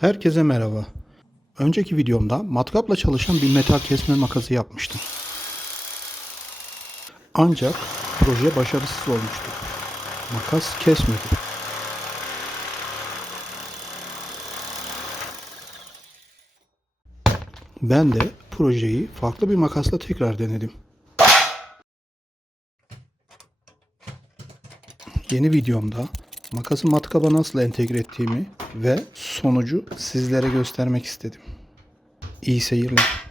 Herkese merhaba. Önceki videomda matkapla çalışan bir metal kesme makası yapmıştım. Ancak proje başarısız olmuştu. Makas kesmedi. Ben de projeyi farklı bir makasla tekrar denedim. Yeni videomda makası matkaba nasıl entegre ettiğimi ve sonucu sizlere göstermek istedim. İyi seyirler.